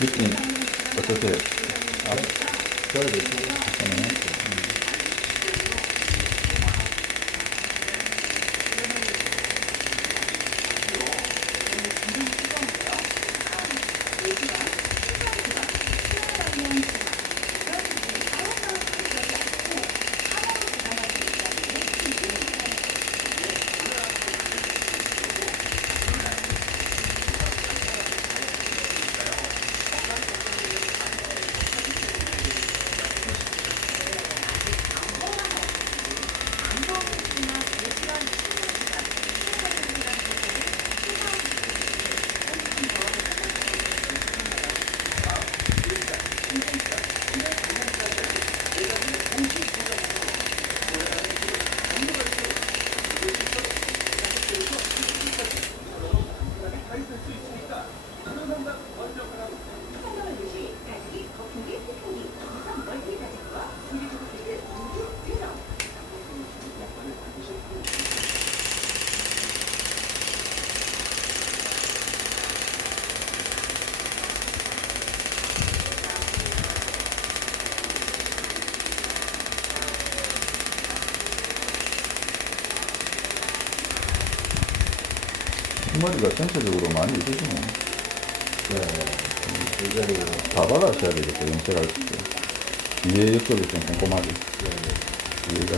느낌 어떠세요? 아, 저를 잠깐만요. 머리가 전체적으로 많이 있으시네. 네. 굉장히, 다 받아셔야 되겠다, 연설할 때. 뒤에 옆쪽이 좀 꼼꼼하게. 뒤에가,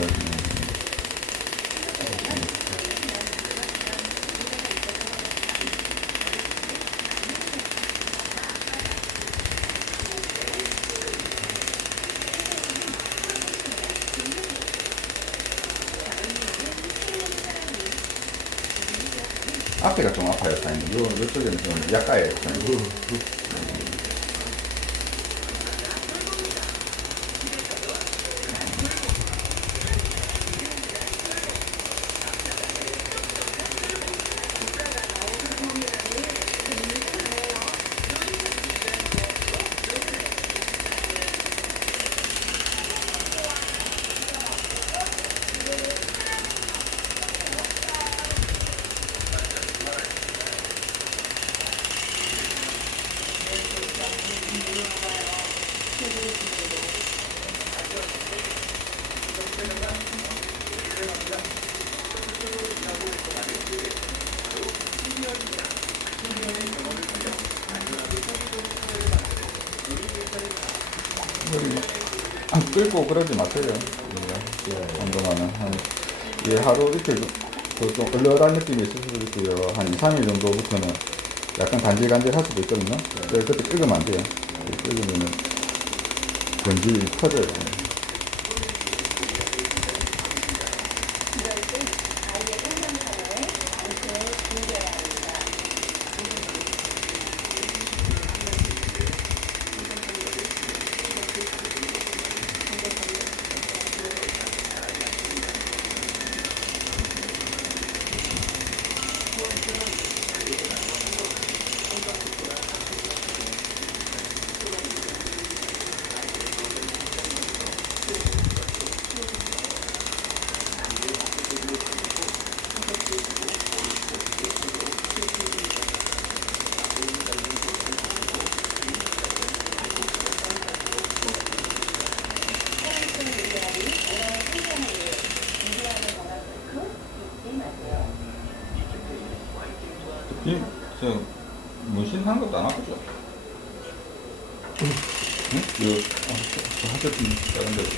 앞에가 좀 아파요, 사장님. 요쪽에는 좀 약가예요, 사장님. 끌고 그러지 마세요. 한동안은 예, 하루 이틀 좀 얼얼한 느낌이 있을 수도 있고요. 한 2, 3일 정도부터는 약간 간질간질 할 수도 있거든요. 그때 끓으면 안 돼요. 끓으면은 건질이 터져요. 저 문신한 것도 안 아프죠? 응? 하셨던 다른 데서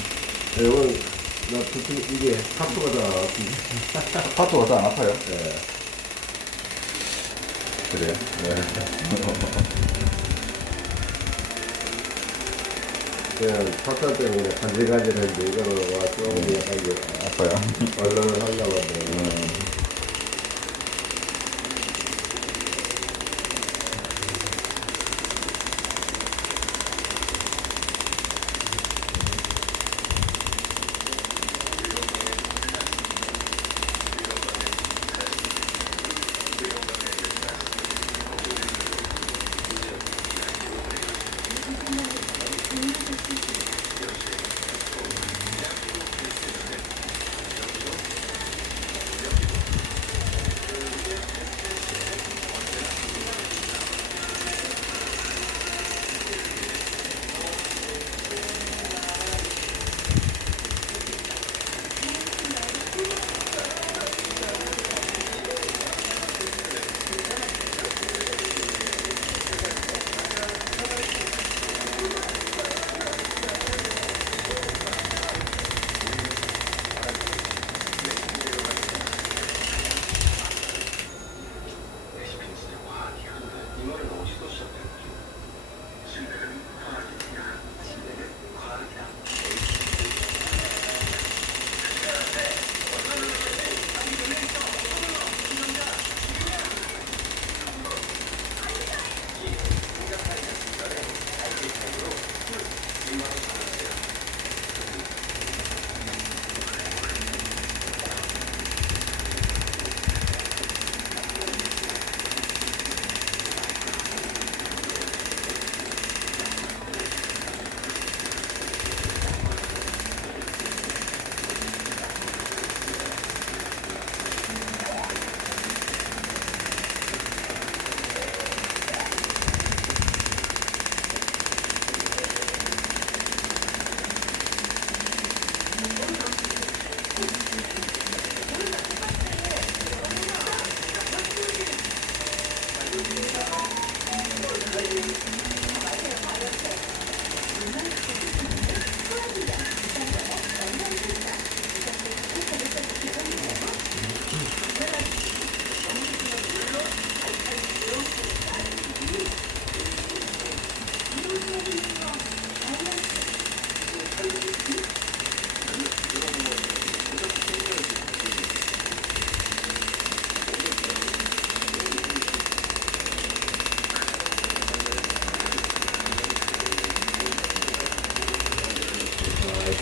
이건, 이게 파트가 다 아픈데. 파토가 다 안 아파요? 네. 그래요? 네. 그냥 파트 때문에 간질간질했는데, 이거는 와, 좀 약간 이게 아파요? 얼른 하려고 하는데.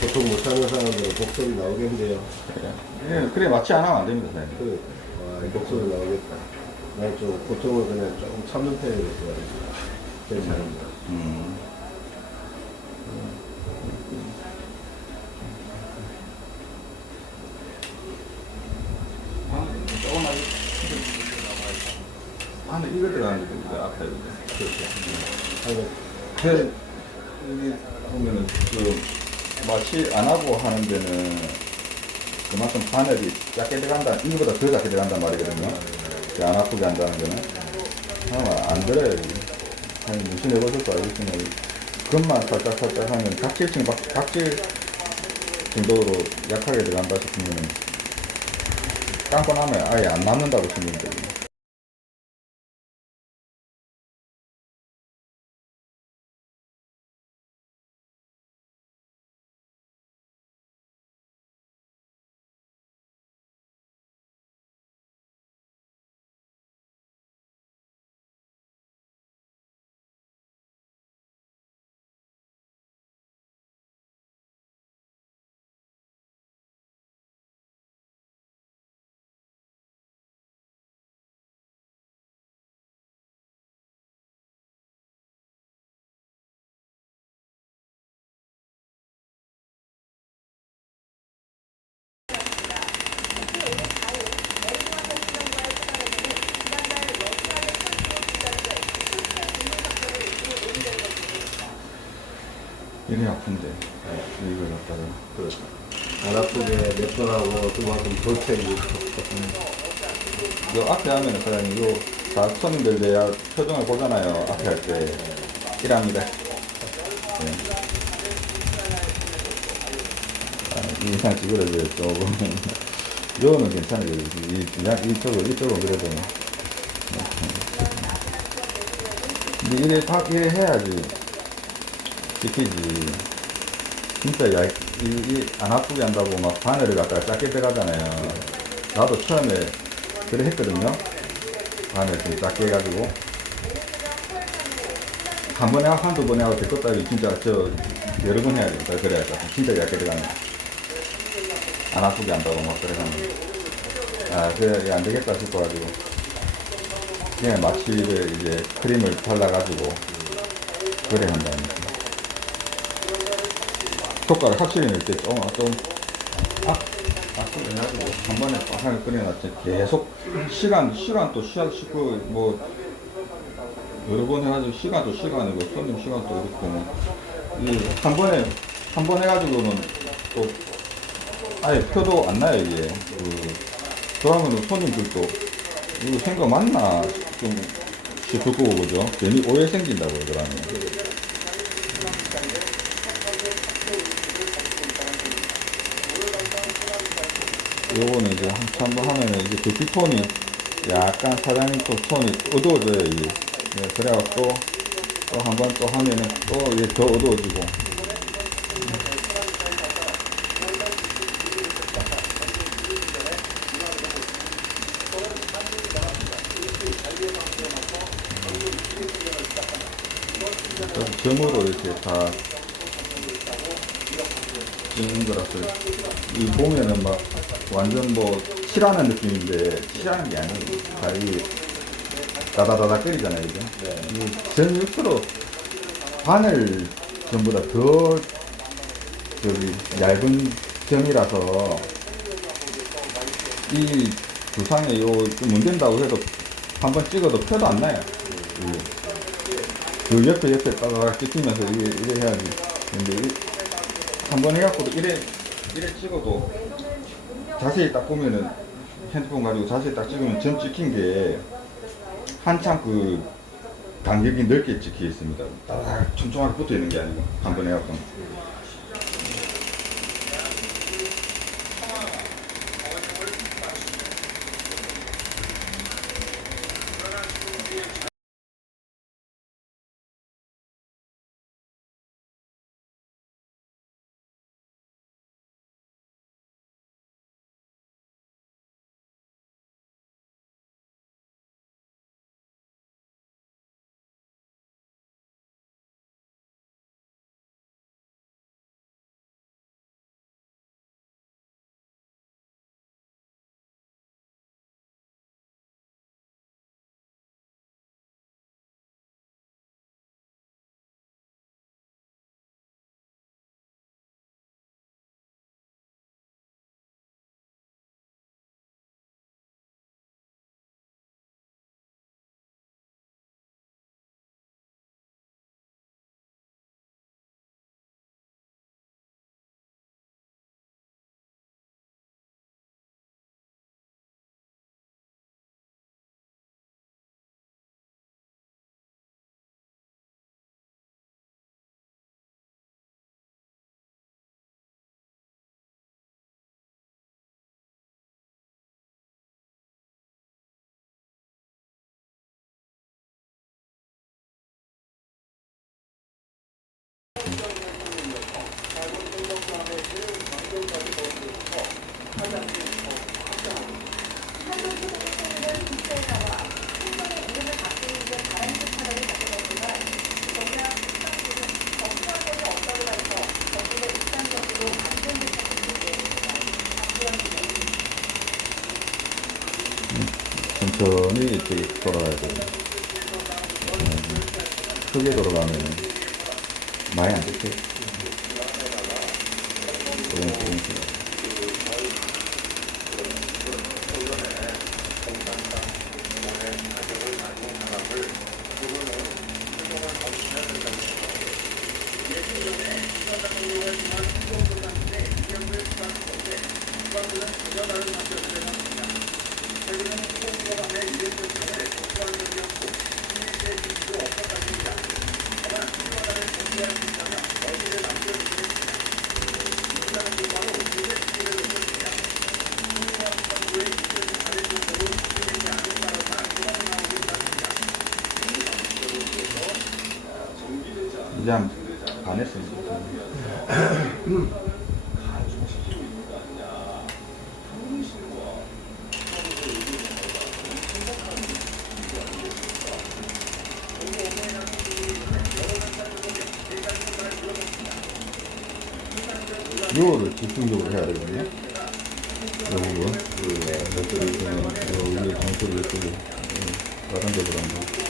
보통 못하는 사람들은 곡소리 나오겠는데요. 그래 맞지 않으면 안 됩니다, 사장님. 그, 곡소리 나오겠다. 난 좀 보통은 그냥 조금 참는 편이 좋아요. 괜찮습니다. 조금만 안에 이거 들어가는데 이거 앞에 하여튼 그 여기 보면은 그 마취 안 하고 하는 데는 그만큼 바늘이 작게 들어간다, 이거보다 더 작게 들어간단 말이거든요. 안 아프게 한다는 거는 하나 안 들어요. 한 무슨 해보실 거 알겠지만 금만 살짝 하면 각질 정도로 약하게 들어간다 싶으면 감고 나면 아예 안 남는다고 생각이 돼요. 이래 아픈데 이걸 갖다가 그렇죠. 안 아프게 몇 번 하고 그만큼 더 챙기고. 요 앞에 하면 사장님 요 다 손님들 내야 표정을 보잖아요. 앞에 할 때 이랍니다. 네. 이상 찌그러져요 조금. 요는 괜찮아요. 이쪽은 그래도. 근데 이래 해야지 지키지. 진짜 안 아프게 한다고 막 바늘을 갖다가 작게 빼가잖아요. 나도 처음에 그래 했거든요. 바늘 좀 작게 해가지고. 한 번에 하고 한두 번에 하고 될것 따위 진짜 여러 번 해야 되겠다. 그래야 돼. 진짜 얇게 들어가면. 안 아프게 한다고 막 그래 하면. 그래, 안 되겠다 싶어가지고. 그냥 마취를 이제 크림을 발라가지고. 그래 한다니까. 효과를 확실히 낼 때 확실히 해가지고 한 번에 빡하게 끓여놨지. 계속 시간 또 쉬고 뭐 여러 번 해가지고 시간이고 손님 시간도 그렇고 뭐 한 번 해가지고는 또 아예 표도 안 나요 이게. 그러면은 손님들도 이거 생각 맞나 좀 싶을 거고 그죠? 괜히 오해 생긴다고요 그러면. 요거는 이제 한번 하면은 이제 두피 톤이 약간 사장님 또 톤이 어두워져요 이게. 네, 그래갖고 또 한 번 또 하면은 또 이게 더 어두워지고. 점으로 이렇게 다 찍는 거라서 이 보면은 막 완전 뭐 칠하는 느낌인데 칠하는 게 아니에요. 이 다다다다 끓이잖아요, 이게. 전 6% 바늘 전보다 더 얇은 점이라서 이 두상에 좀 문댄다고 해도 한번 찍어도 표도 안 나요. 그 옆에 따다닥 찍히면서 이래 해야지. 근데 한 번 해갖고도 이래 찍어도 자세히 딱 보면은 핸드폰 가지고 자세히 딱 찍으면 점 찍힌 게 한참 그 간격이 넓게 찍혀 있습니다. 딱 촘촘하게 붙어 있는 게 아니고 한 번 해갖고. 천천히 이렇게 돌아가야 돼요. 크게 돌아가면 많이 안 좋게. 조금씩. 이제 안 했습니다. 요거를 집중적으로 해야 되거든요. 요 부분, 요 위에 정수를 이쪽에 다른 데로 안 돼.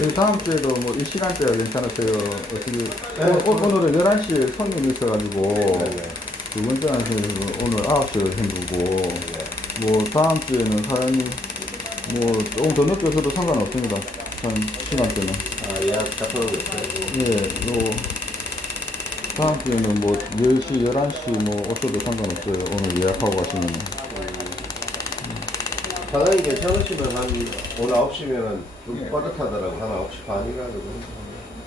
그 다음 주에도 뭐 이 시간대가 괜찮으세요? 어떻게 오늘은 11시에 손님이 있어가지고 네네. 두 번째 한시는 오늘 9시에 헹구고 뭐 다음 주에는 사장님 뭐 조금 더 늦게 서도 상관없습니다. 한 시간대는. 아, 예약 잡혀놓은 거 있어요? 예, 요 다음 주에는 뭐 10시, 11시 뭐 오셔도 상관없어요. 오늘 예약하고 가시면. 사장님 괜찮으시면 한 오늘 9시면은 좀 예. 빠듯하더라고. 한 9시 반인가 그러고.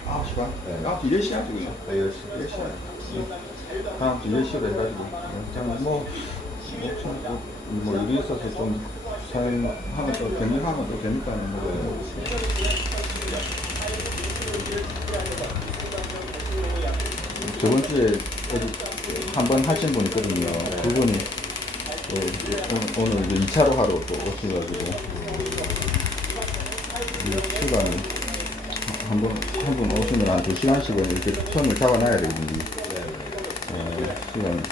9시 반? 네. 9시 10시야 지금. 네, 10시. 10시야. 다음 주 10시로 해가지고. 뭐 일이 있어서 좀 사용하면 또 변경하면 또 되니까요. 뭐. 저번 주에 어디 한 번 하신 분 있거든요. 그분이 또 오늘 이제 2차로 하러 또 오셔가지고 이 시간을 한 분 오시면 한 2시간씩은 이렇게 텀을 잡아놔야 되거든요. 시간.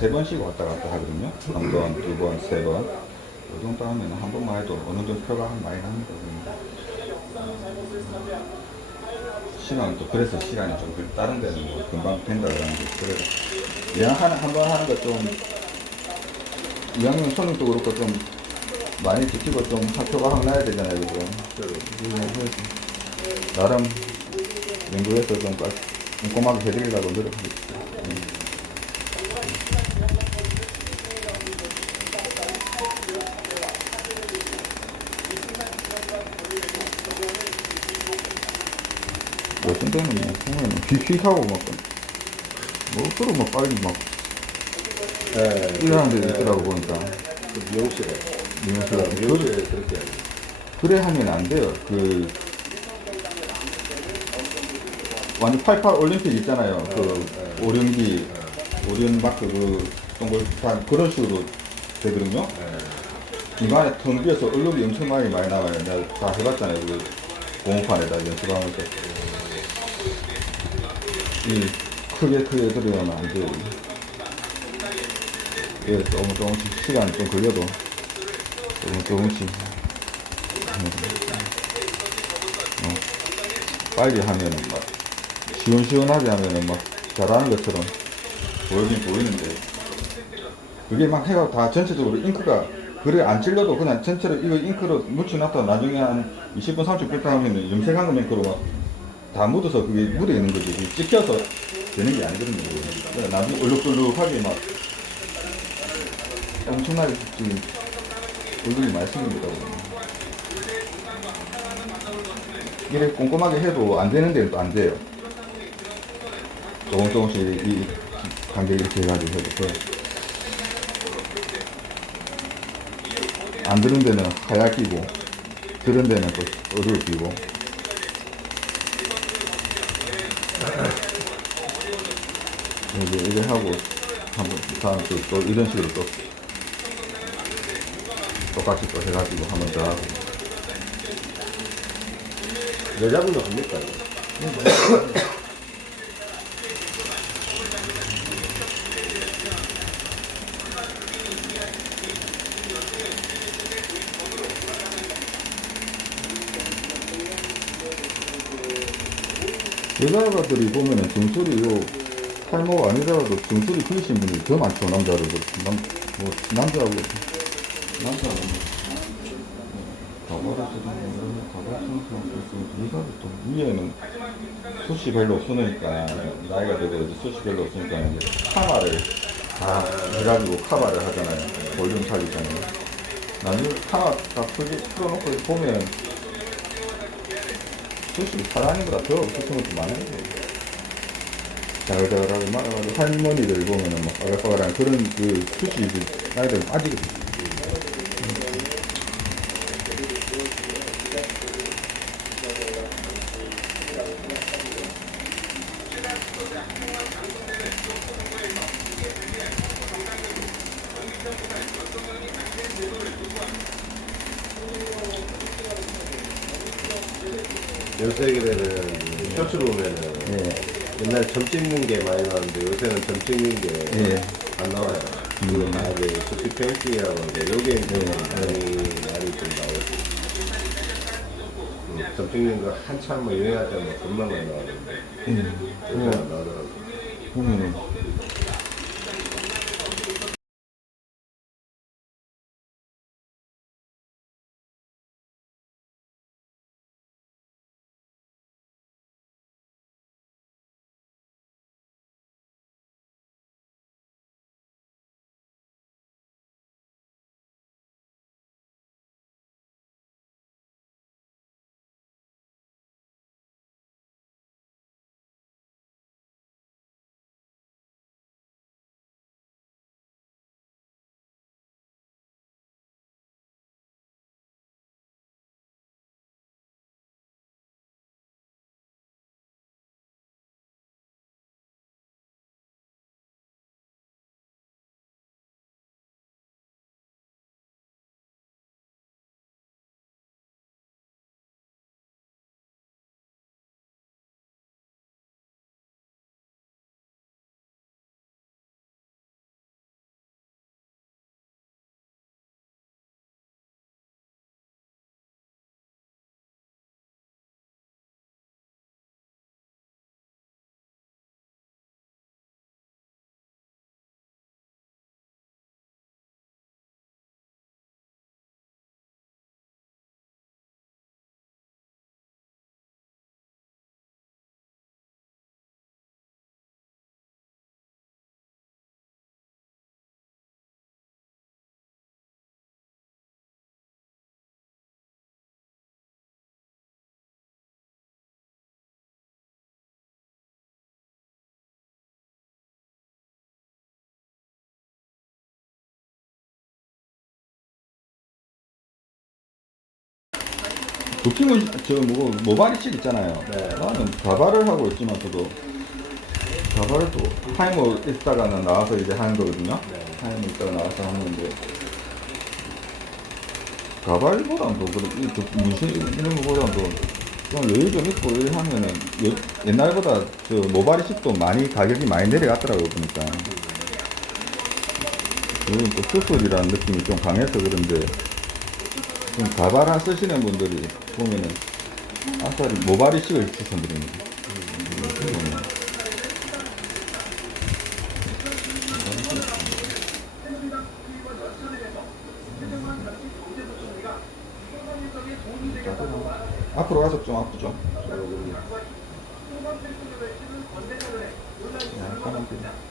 세 번씩 왔다 갔다 하거든요. 한 번, 두 번, 세 번. 이 정도 하면 한 번만 해도 어느 정도 표가 많이 납니다. 시간은 또 그래서 시간이 좀 다른 데는 뭐 금방 된다 그러는데 그래도 예약 한 번 하는 거 좀 이왕이면 손님도 그렇고 좀 많이 지키고 좀 표가 확 나야 되잖아요. 그죠? 나름 연구해서 좀 꼼꼼하게 해드리려고 노력하고 있어요. 어떤 때는 뭐 보면 휙휙하고 막 그러고 막 빨리 막 네. 일하는 데 있더라고 보니까. 그 미용실에. 미용실에 미용실에 그렇게 해요. 그래 하면 안 돼요. 그 완전 88 올림픽 있잖아요. 그 오륜기 오륜 마크 그 동글판 그런 식으로 되거든요. 중간에 턴 비어서 얼룩이 엄청 많이 나와요. 내가 다 해봤잖아요. 그 공업판에다 연습하면서 이 크게 들어가면 안 돼요. 예, 조금씩 시간 좀 걸려도 조금씩 빨리 하면은 막 시원시원하게 하면은 막 잘하는 것처럼 보이긴 보이는데 그게 막 해가 다 전체적으로 잉크가 그래 안 찔려도 그냥 전체로 이거 잉크로 묻혀놨다 나중에 한 20분 30분 있다 하면 염색한 거 잉크로 막 다 묻어서 그게 묻어 있는 거지. 그게 찍혀서 되는 게 아니거든요. 그러니까 나중에 얼룩덜룩하게 막 엄청나게 지금 얼룩이 많이 생깁니다. 이렇게 꼼꼼하게 해도 안 되는 데는 또 안 돼요. 조금씩 이 간격 이렇게 해가지고 해도 돼. 안 들은 데는 하얗기고 들은 데는 또 어두워지고. 이제 하고 한번 다음 또 이런 식으로 또 똑같이 또 해가지고 한번 더 하고. 여자분도 합니까? 여자들이 보면은 정수리 탈모가 아니더라도 정수리 그리신 분이 더 많죠. 남자하고 가발을 쓰는 여자도 또 위에는 숱이 별로 없으니까 나이가 되고 이제 숱이 별로 없으니까 이제 카마를 다 해가지고 카바를 하잖아요. 볼륨 살리잖아요. 나중에 하나 다 풀어놓고 보면 수십이 사장님보다 더 없으신 것도 많은데 자글자글하게 말아가지고 할머니들 보면은 막 빠글빠글한 그런 그 수십이 나이들 빠지거든요. 요새 셔츠로 보면은 예. 옛날 점 찍는 게 많이 나왔는데 요새는 점 찍는 게 안 예. 나와요. 이거 다 이제 수치 펜시라고 하는데 요게 이제 많이 좀 나오고 점 찍는 거 한참 뭐 유행할 때뭐 금방 많이 나왔는데 요새 안 나오더라고. 보면은 도킹은 저 모발이식 있잖아요. 네. 나는 가발을 하고 있지만서도 가발을 또 타이머 있다가는 나와서 이제 하는 거거든요. 네. 타이머 있다가 나와서 하는 건데 가발보다는 더 그런 문신 이런 거보다는 더 여유 좀 있고 이렇게 하면은 옛날보다 저 모발이식도 많이 가격이 많이 내려갔더라고요 보니까. 요즘 또 수술이라는 느낌이 좀 강해서 그런데 좀 가발 안 쓰시는 분들이 보면은 아싸리 모발이식을 추천드립니다. 앞으로 가서 좀 아프죠? 약간 아프죠.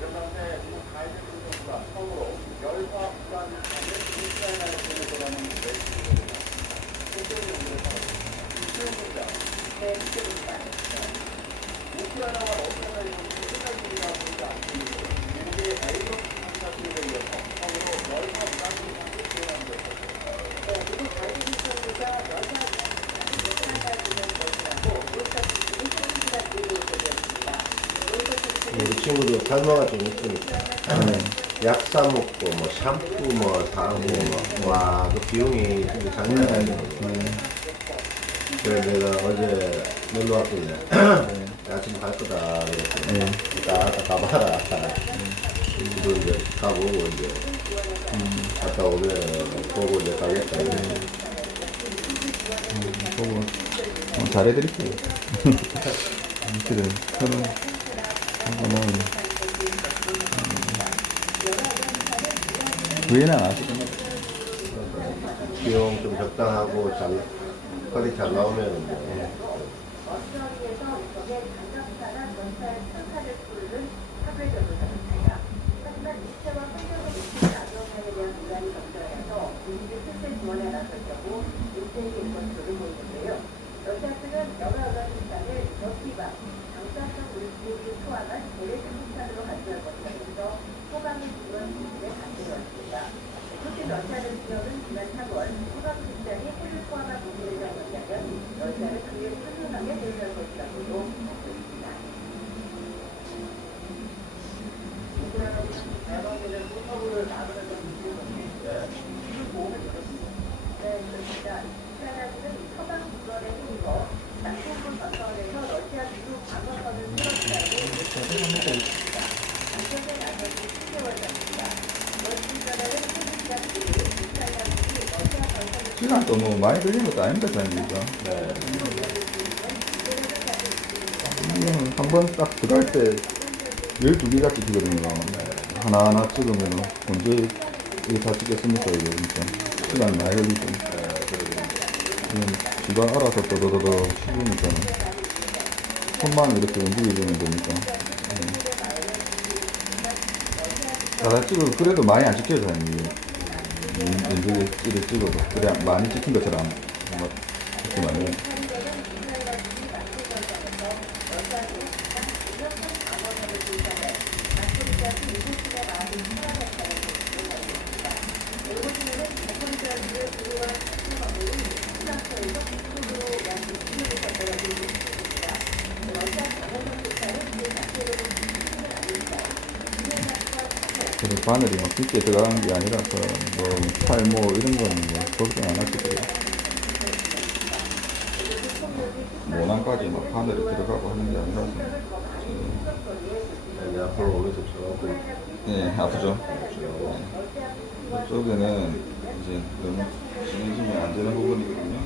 그런 가운데 지금 가해자 정도가 처음으로 열과 우리 친구도 탈모가 좀 있으니까 약 사 먹고 뭐 샴푸 뭐 사고 뭐와그 비용이 진짜 장난이 아니거든. 그래서 내가 어제 놀러 왔길래 아침 갈 거다 그랬더니 이따 가봐라. 그리고 이제 가보고 이제 갔다 오면 보고 이제 가겠다. 보고 잘해드릴게요. 그래, 저는 한번은 후회는 안 하시겠네요. 비용 좀 적당하고 잘 퀄리티 잘 나오면 뭐 시간 또 너무 많이 걸리는 것도 아닙니다, 사장님. 네. 이거는 한 번 딱 들어갈 때 12개가 찍히거든요. 하나하나 찍으면 언제 이게 다 찍겠습니까, 이거 진짜. 시간이 많이 걸리죠. 이건 지가 알아서 떠더더더 씹으니까는 손만 이렇게 움직여주면 되니까. 다 찍어도 그래도 많이 안 찍혀요, 사장님. 연주에 찌를 찍어도. 그래, 많이 찍힌 것처럼 막 찍지 말고. 그래서 바늘이 막 깊게 들어가는 게 아니라서 뭐 탈모 이런 거는 뭐 걱정 안 하셔도 돼요. 모낭까지 막 바늘이 들어가고 하는 게 아니라서. 이제 앞으로 오면서 저하고 네, 아프죠. 이쪽에는 이제 너무 심해지면 안 되는 부분이거든요.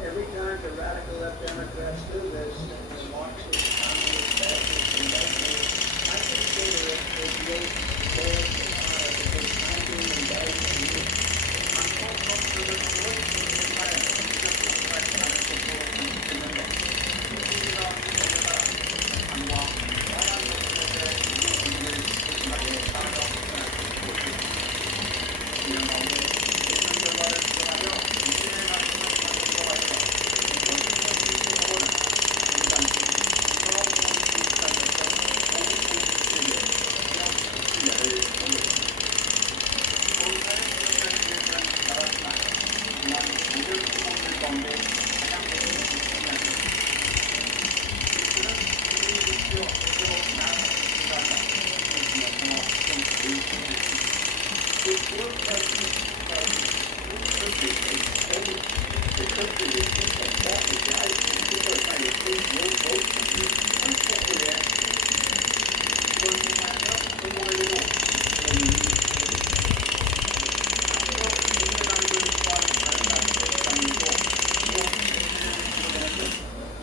Every time the radical left Democrats do this, the Marxist, communist, fascist, conventional, I consider it a great bad honor because I'm being indicted in this.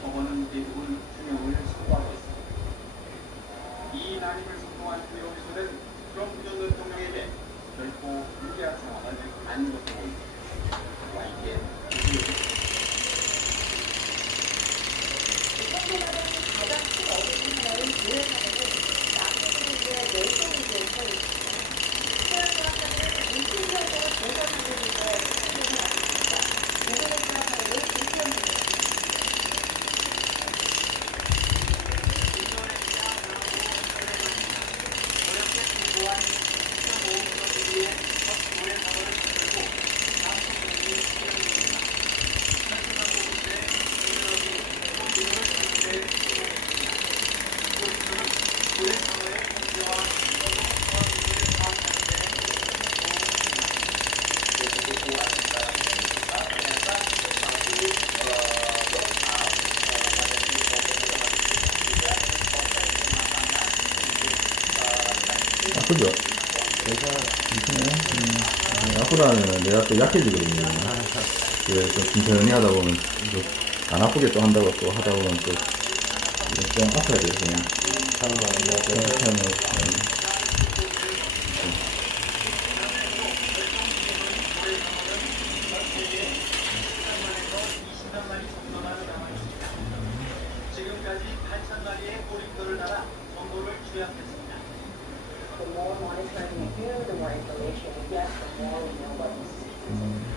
저거는 대부분 균형을 선도하고 있습니다. 이 난임을 선도한 미용소는 트럼프 전 대통령에게 결코 유리한 상황을 아닌 것으로 보입니다. YTN 아프죠? 아프다 하면은 내가 또 약해지거든요. 그래서 좀 천천히 하다 보면 안 아프게 또 한다고 또 하다 보면 또 좀 아파야 돼요. 그냥. 지금까지 8,000마리의 꼬리표를 달아 정보를 취합했습니다. The more monitoring we do, the more information we get, the more we know what is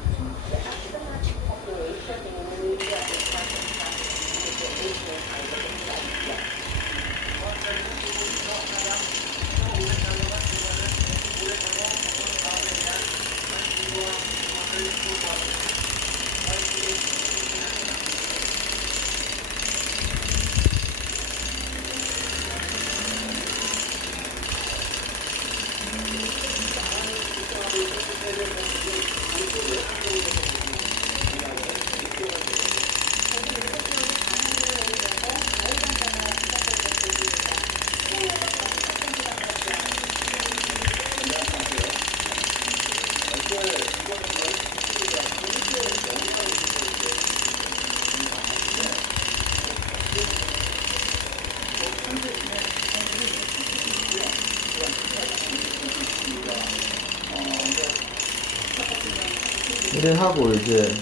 이래 하고 이제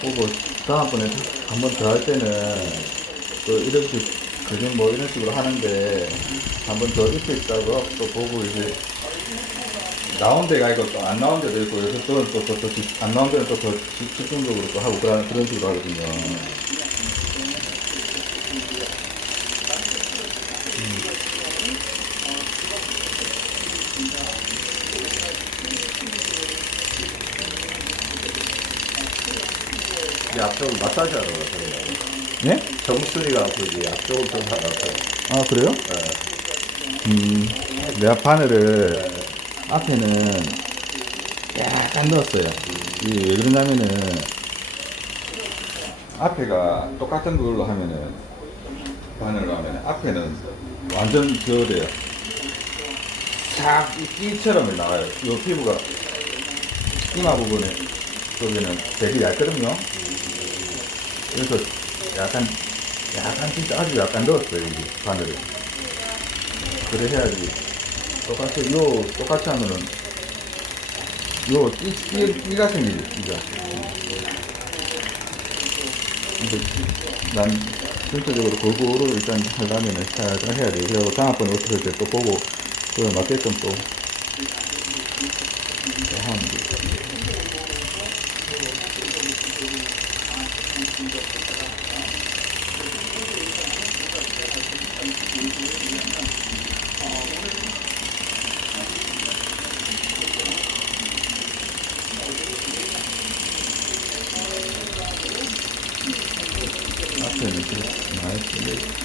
보고 다음번에 한 번 더 할 때는 또 이렇게 그림 뭐 이런 식으로 하는데 한 번 더 입혀 있다고 또 보고 이제 나온 데가 있고 또 안 나온 데도 있고 그래서 또안 나온 데는 또 더 집중적으로 또 하고 그런 식으로 하거든요. 이 앞쪽은 마사지 하러 가세요. 네? 정수리가 아프지 앞쪽은 좀 안 아파요. 아 그래요? 내가 바늘을 앞에는 약간 넣었어요. 이게 왜 그러냐면은 앞에가 똑같은 걸로 하면은 바늘로 하면은 앞에는 완전 저어돼요. 싹 이처럼 나와요. 이 피부가 이마 부분에 쪽에는 되게 얇거든요. 그래서 약간 진짜 아주 약간 넣었어요. 여기 바늘을. 그래 해야지. 똑같이 하면은, 띠가 생기죠, 띠가. 근데 난 전체적으로 골고루 일단 하려면은 살짝 해야 돼요. 그리고 다음번에 어떻게 할 때 또 보고, 그에 맞게끔 또 하면 돼요. 앞에는 그렇게 많이 쓰네.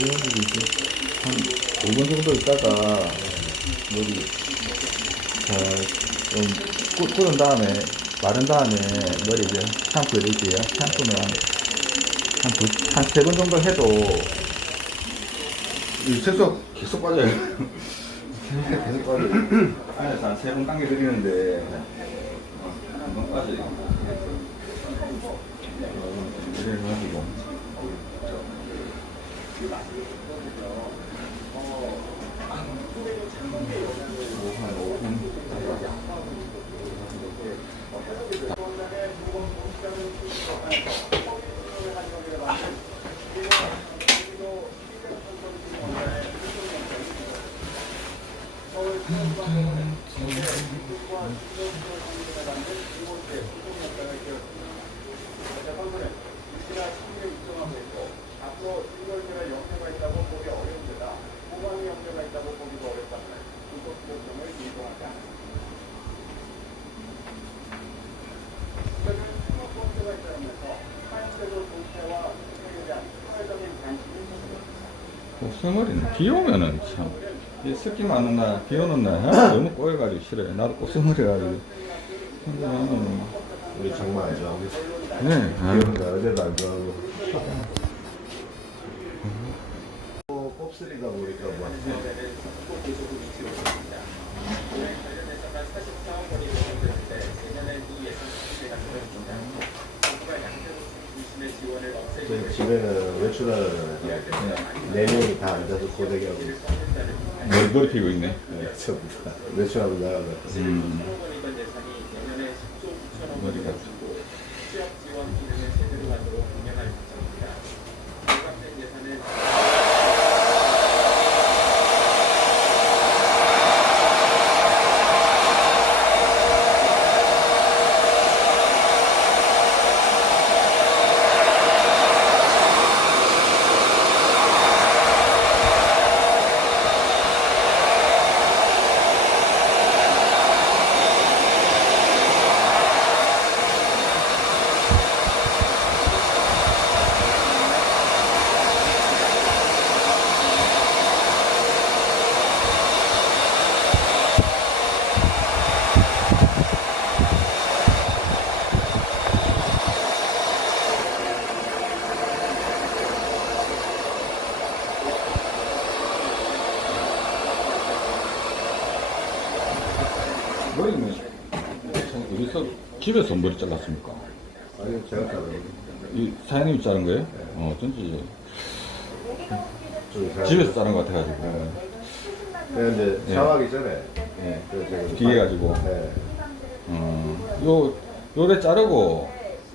이렇게 한 5분 정도 있다가 머리 좀 끓은 다음에 마른 다음에 머리 이제 샴푸 해드릴게요. 샴푸는 한 3번 정도 해도 이 색소가 계속 빠져요. 계속 빠져요. 안에서 한 3번 당겨드리는데 한번 빠져요. 이래가지고 한 5분 앞으로 인걸제가 영향가 있다고 보기 어려운 데다 보강에 영향가 있다고 보기도 어렵다. 불법 결정을 인정하지 않습니다. 최근 통합 범죄가 잇따르면서 사형제도 동태와 수색에 대한 사회적인 관심이 쏟아졌습니다. 곱슬머리는 비 오면은 참, 이 습기 많은 날, 비 오는 날, 너무 꼬여가지고 싫어요. 나도 곱슬머리 가지고. 근데 나는, 우리 정말 안 좋아하고 네, 비오는 어제도 안 좋아하고 곱슬이다 보니까 뭐 저희 집에는 외출하는 4명이 다 앉아서 고데기하고 있어요. 머리 피고 있네. 네, 전부 다 외출하고 나가고 머리가. 취업 지원 기능을 제대로 하도록 운영할 예정입니다. 부각된 예산은 머리는 어디서 집에서 머리 잘랐습니까? 아니 제가 자르는 이 사장님이 자른 거예요? 어쩐지 저기 집에서 자른 것 같아가지고. 그냥 이제 네. 샤워하기 전에 네. 그래서 제가 뒤에 가지고. 네. 요래 자르고,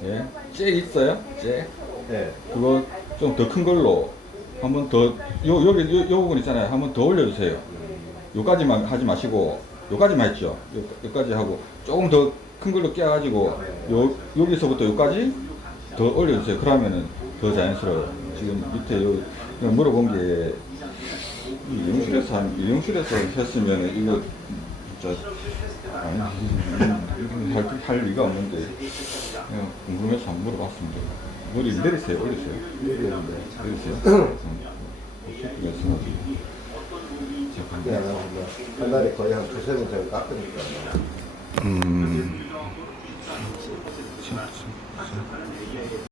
예, 잭 있어요? 잭? 네. 그거 좀 더 큰 걸로 한 번 더, 여기, 요 부분 있잖아요. 한 번 더 올려주세요. 요까지만 하지 마시고, 요까지만 했죠. 요까지 하고, 조금 더 큰 걸로 껴가지고, 여기서부터 요까지 더 올려주세요. 그러면은 더 자연스러워요. 지금 밑에 그냥 물어본 게, 이 미용실에서 했으면 이거 진짜, 아니, 할 리가 없는데, 그냥 궁금해서 한번 물어봤습니다. 머리 내리세요, 올리세요? 내리세요? 그냥 한 달에 거의 한 2-3번 정도 깎으니까 음.